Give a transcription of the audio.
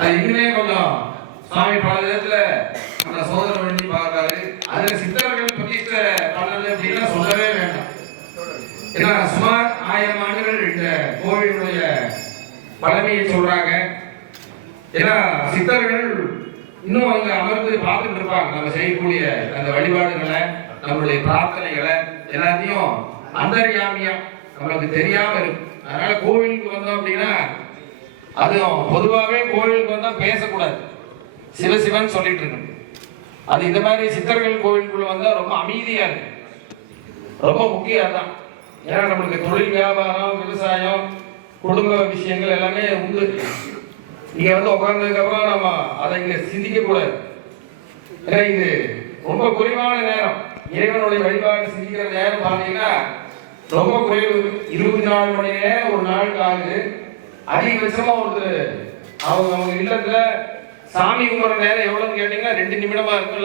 அது இன்னுமே கொஞ்சம் சுவாமி பல விதத்துல அந்த சோதனை பண்ணி பார்க்கறாரு. அதுல சித்தர்கள் பிரதிஷ்டை பண்ணது அப்படின்னா சொல்லவே வேண்டாம். ஏன்னா சுமார் 1000 ஆண்டுகள் இந்த கோவிலுடைய பழமையை சொல்றாங்க. ஏன்னா சித்தர்கள் இன்னும் அங்க அமர்ந்து பார்த்துட்டு இருப்பாங்க. நம்ம செய்யக்கூடிய அந்த வழிபாடுகளை, நம்மளுடைய பிரார்த்தனைகளை எல்லாத்தையும் அந்தர்யாமியா நம்மளுக்கு தெரியாம இருக்கும். அதனால கோவிலுக்கு வந்தோம் அப்படின்னா, அதுவும் பொதுவாகவே கோவிலுக்கு வந்தா பேசக்கூடாது, சிவசிவன் சொல்லிட்டு இருக்கு. அது இந்த மாதிரி சித்தர்கள் கோவிலுக்குள்ள வந்தா ரொம்ப அமைதியா இருக்கு. ரொம்ப முக்கியம் அதான். ஏன்னா நம்மளுக்கு தொழில், வியாபாரம், விவசாயம், குடும்ப விஷயங்கள் எல்லாமே உண்டு. இங்க வந்து உட்கார்ந்ததுக்கு அப்புறம் நம்ம அதை இங்க சிந்திக்க கூடாது. ஏன்னா இது ரொம்ப குறைவான நேரம். இறைவனுடைய வழிபாடு சிந்திக்கிற நேரம் பார்த்தீங்கன்னா ரொம்ப குறைவு. 24 மணி நேரம் ஒரு நாளுக்கு ஆகுது. அதிகபட்சமா அவங்க இல்லத்துல சாமி கும்பிட்ற நேரம் எவ்வளவுன்னு கேட்டீங்கன்னா 2 நிமிடமா இருக்கு.